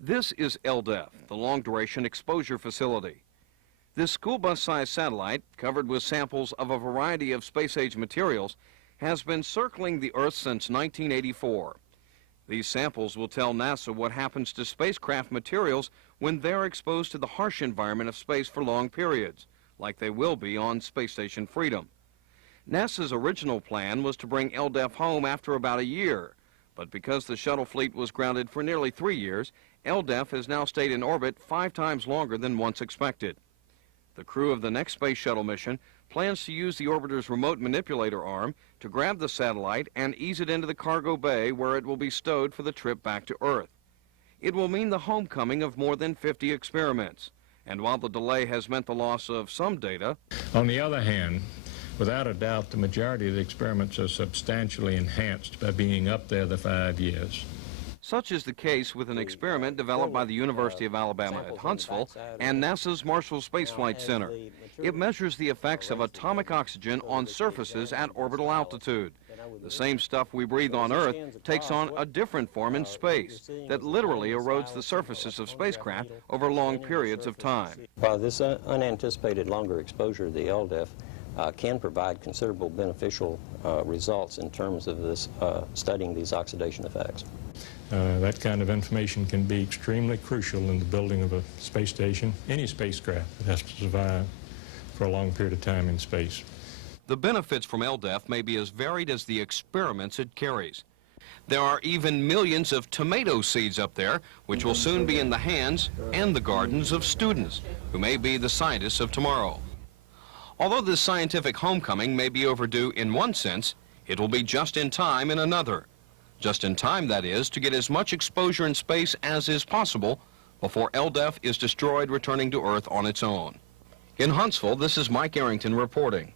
This is LDEF, the Long Duration Exposure Facility. This school bus-sized satellite, covered with samples of a variety of space-age materials, has been circling the Earth since 1984. These samples will tell NASA what happens to spacecraft materials when they're exposed to the harsh environment of space for long periods, like they will be on Space Station Freedom. NASA's original plan was to bring LDEF home after about a year, but because the shuttle fleet was grounded for nearly 3 years, LDEF has now stayed in orbit 5 times longer than once expected. The crew of the next space shuttle mission plans to use the orbiter's remote manipulator arm to grab the satellite and ease it into the cargo bay where it will be stowed for the trip back to Earth. It will mean the homecoming of more than 50 experiments. And while the delay has meant the loss of some data, on the other hand, without a doubt, the majority of the experiments are substantially enhanced by being up there the 5 years. Such is the case with an experiment developed by the University of Alabama at Huntsville and NASA's Marshall Space Flight Center. It measures the effects of atomic oxygen on surfaces at orbital altitude. The same stuff we breathe on Earth takes on a different form in space that literally erodes the surfaces of spacecraft over long periods of time. This unanticipated longer exposure to the LDEF can provide considerable beneficial results in terms of this studying these oxidation effects. That kind of information can be extremely crucial in the building of a space station, any spacecraft that has to survive for a long period of time in space. The benefits from LDEF may be as varied as the experiments it carries. There are even millions of tomato seeds up there, which will soon be in the hands and the gardens of students, who may be the scientists of tomorrow. Although this scientific homecoming may be overdue in one sense, it will be just in time in another. Just in time, that is, to get as much exposure in space as is possible before LDEF is destroyed, returning to Earth on its own. In Huntsville, this is Mike Arrington reporting.